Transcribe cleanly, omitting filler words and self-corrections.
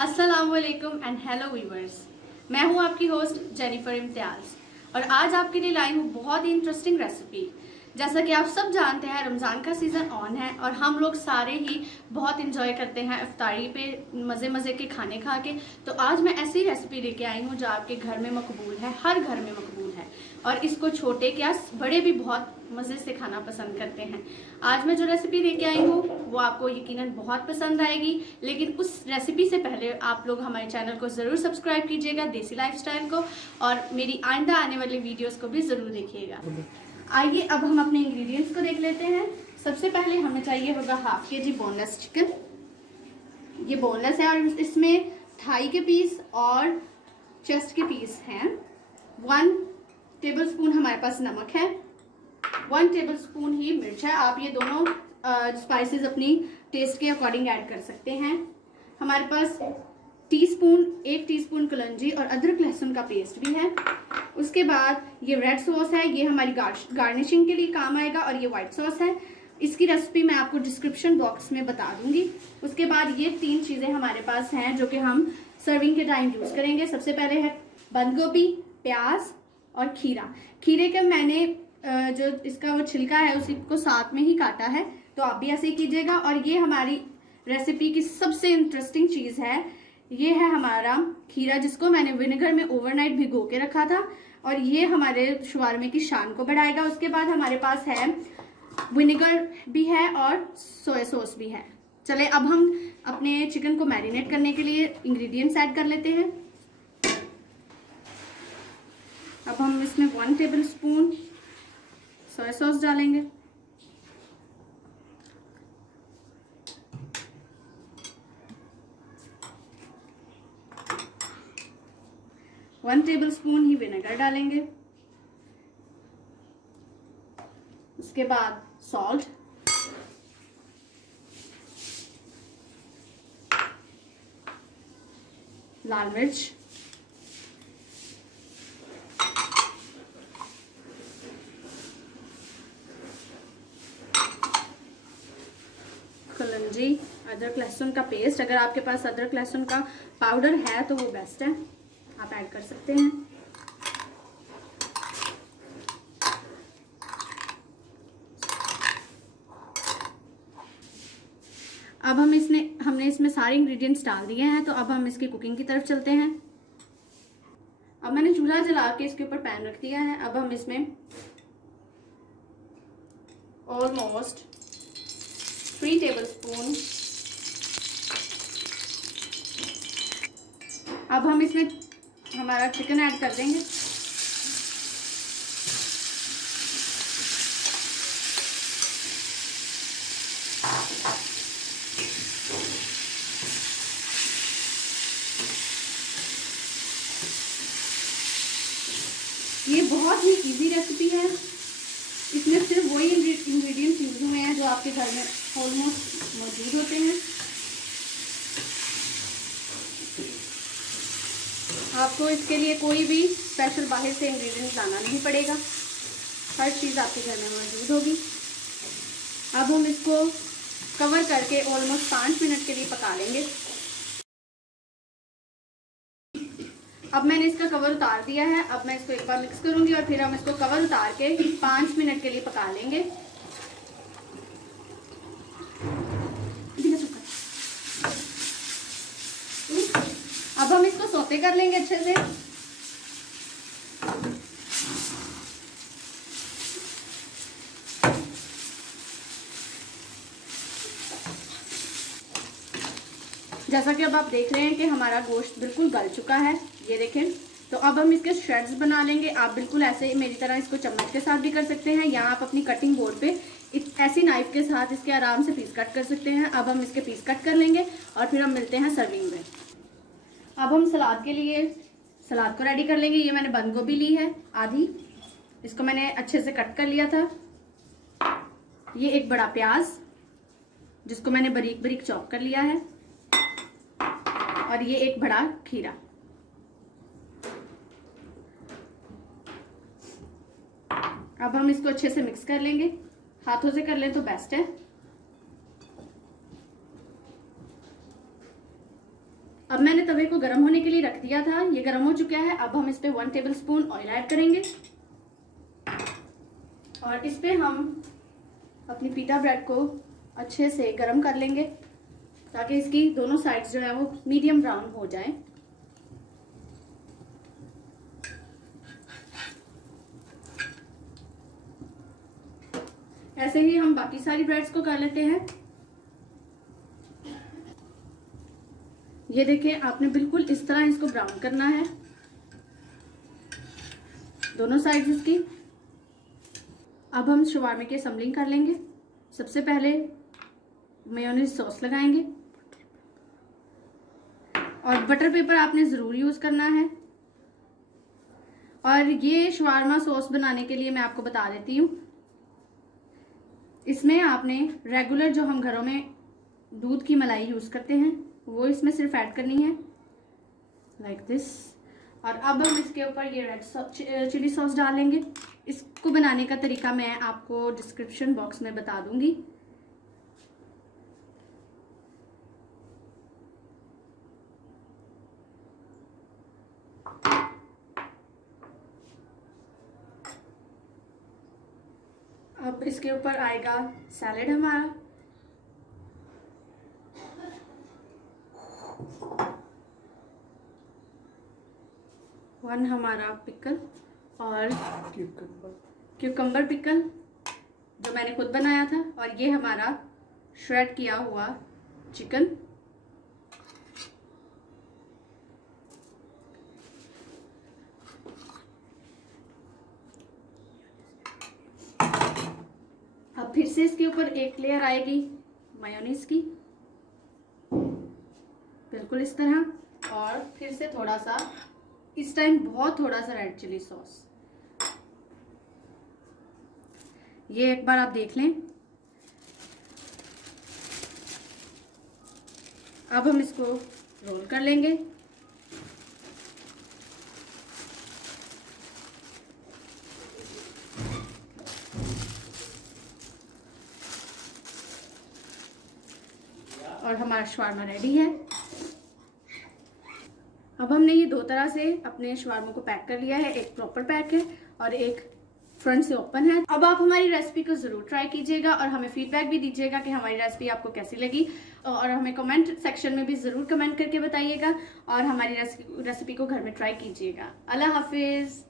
अस्सलामुअलैकुम and hello viewers. मैं हूं आपकी होस्ट जेनिफर इम्तियाज और आज आपके लिए लाई हूं बहुत ही इंटरेस्टिंग रेसिपी। जैसा कि आप सब जानते हैं, रमज़ान का सीज़न ऑन है और हम लोग सारे ही बहुत इंजॉय करते हैं इफ्तारी पे मज़े मज़े के खाने खा के। तो आज मैं ऐसी रेसिपी लेके आई हूँ जो आपके घर में मकबूल है, हर घर में मकबूल है और इसको छोटे क्या बड़े भी बहुत मज़े से खाना पसंद करते हैं। आज मैं जो रेसिपी लेके आई हूँ वो आपको यकीनन बहुत पसंद आएगी, लेकिन उस रेसिपी से पहले आप लोग हमारे चैनल को ज़रूर सब्सक्राइब कीजिएगा, देसी लाइफस्टाइल को, और मेरी आइंदा आने वाली वीडियोस को भी ज़रूर देखिएगा। आइए अब हम अपने इंग्रेडिएंट्स को देख लेते हैं। सबसे पहले हमें चाहिए होगा हाफ केजी बोनलेस चिकन। ये बोनलेस है और इसमें थाई के पीस और चेस्ट के पीस हैं। 1 टेबलस्पून हमारे पास नमक है, 1 टेबलस्पून ही मिर्च है। आप ये दोनों स्पाइसेस अपनी टेस्ट के अकॉर्डिंग ऐड कर सकते हैं। हमारे पास 1 टीस्पून कलौंजी और अदरक लहसुन का पेस्ट भी है। उसके बाद ये रेड सॉस है, ये हमारी गार्निशिंग के लिए काम आएगा, और ये व्हाइट सॉस है। इसकी रेसिपी मैं आपको डिस्क्रिप्शन बॉक्स में बता दूंगी। उसके बाद ये 3 चीज़ें हमारे पास हैं जो कि हम सर्विंग के टाइम यूज़ करेंगे। सबसे पहले है बंद गोभी, प्याज और खीरा। खीरे का मैंने जो इसका वो छिलका है उसी को साथ में ही काटा है, तो आप भी ऐसे ही कीजिएगा। और ये हमारी रेसिपी की सबसे इंटरेस्टिंग चीज़ है, ये है हमारा खीरा जिसको मैंने विनेगर में ओवरनाइट भिगो के रखा था, और ये हमारे शवारमे की शान को बढ़ाएगा। उसके बाद हमारे पास है विनेगर भी है और सोया सॉस भी है। चले अब हम अपने चिकन को मैरिनेट करने के लिए इंग्रेडिएंट्स ऐड कर लेते हैं। अब हम इसमें 1 टेबलस्पून सोया सॉस डालेंगे, 1 टेबलस्पून ही विनेगर डालेंगे। उसके बाद सॉल्ट, लाल मिर्च, कलौंजी, अदरक लहसुन का पेस्ट। अगर आपके पास अदरक लहसुन का पाउडर है तो वो बेस्ट है, आप ऐड कर सकते हैं। अब हमने इसमें सारे इंग्रेडिएंट्स डाल दिए हैं, तो अब हम इसकी कुकिंग की तरफ चलते हैं। अब मैंने चूल्हा जला के इसके ऊपर पैन रख दिया है। अब हम इसमें ऑलमोस्ट 3 टेबलस्पून, अब हम इसमें हमारा चिकन ऐड कर देंगे। ये बहुत ही इजी रेसिपी है, इसमें सिर्फ वही इंग्रेडिएंट्स यूज हुए हैं जो आपके घर में ऑलमोस्ट मौजूद होते हैं। आपको इसके लिए कोई भी स्पेशल बाहर से इंग्रेडिएंट्स लाना नहीं पड़ेगा, हर चीज़ आपके घर में मौजूद होगी। अब हम इसको कवर करके ऑलमोस्ट 5 मिनट के लिए पका लेंगे। अब मैंने इसका कवर उतार दिया है। अब मैं इसको एक बार मिक्स करूंगी और फिर हम इसको कवर उतार के 5 मिनट के लिए पका लेंगे। अब हम इसको सौते कर लेंगे अच्छे से। जैसा कि अब आप देख रहे हैं कि हमारा गोश्त बिल्कुल गल चुका है, ये देखें। तो अब हम इसके श्रेड्स बना लेंगे। आप बिल्कुल ऐसे मेरी तरह इसको चम्मच के साथ भी कर सकते हैं, या आप अपनी कटिंग बोर्ड पे ऐसी नाइफ के साथ इसके आराम से पीस कट कर सकते हैं। अब हम इसके पीस कट कर लेंगे और फिर हम मिलते हैं सर्विंग में। अब हम सलाद के लिए सलाद को रेडी कर लेंगे। ये मैंने बंद गोभी ली है आधी, इसको मैंने अच्छे से कट कर लिया था। ये एक बड़ा प्याज जिसको मैंने बारीक बारीक चॉप कर लिया है, और ये एक बड़ा खीरा। अब हम इसको अच्छे से मिक्स कर लेंगे, हाथों से कर लें तो बेस्ट है। अब मैंने तवे को गर्म होने के लिए रख दिया था, ये गर्म हो चुका है। अब हम इस पे 1 टेबलस्पून ऑयल ऐड करेंगे और इस पे हम अपनी पीटा ब्रेड को अच्छे से गर्म कर लेंगे ताकि इसकी दोनों साइड्स जो है वो मीडियम ब्राउन हो जाए। ऐसे ही हम बाकी सारी ब्रेड्स को कर लेते हैं। ये देखिए, आपने बिल्कुल इस तरह इसको ब्राउन करना है, दोनों साइड्स इसकी। अब हम शवारमे की असेंबलिंग कर लेंगे। सबसे पहले मेयोनीज सॉस लगाएंगे और बटर पेपर आपने ज़रूर यूज़ करना है। और ये शवारमा सॉस बनाने के लिए मैं आपको बता देती हूँ, इसमें आपने रेगुलर जो हम घरों में दूध की मलाई यूज़ करते हैं वो इसमें सिर्फ ऐड करनी है, लाइक दिस। और अब हम इसके ऊपर ये रेड चिली सॉस डालेंगे। इसको बनाने का तरीका मैं आपको डिस्क्रिप्शन बॉक्स में बता दूंगी। अब इसके ऊपर आएगा सैलेड हमारा। वन हमारा पिकल और क्यूकम्बर पिकल जो मैंने खुद बनाया था। और ये हमारा श्रेड किया हुआ चिकन। अब फिर से इसके ऊपर एक लेयर आएगी मायोनीज की, बिल्कुल इस तरह। और फिर से थोड़ा सा, इस टाइम बहुत थोड़ा सा रेड चिली सॉस। ये एक बार आप देख लें। अब हम इसको रोल कर लेंगे। और हमारा शवारमा रेडी है। अब हमने ये दो तरह से अपने शवारमा को पैक कर लिया है, एक प्रॉपर पैक है और एक फ्रंट से ओपन है। अब आप हमारी रेसिपी को ज़रूर ट्राई कीजिएगा और हमें फीडबैक भी दीजिएगा कि हमारी रेसिपी आपको कैसी लगी। और हमें कमेंट सेक्शन में भी ज़रूर कमेंट करके बताइएगा और हमारी रेसिपी को घर में ट्राई कीजिएगा। अल्लाह हाफिज़।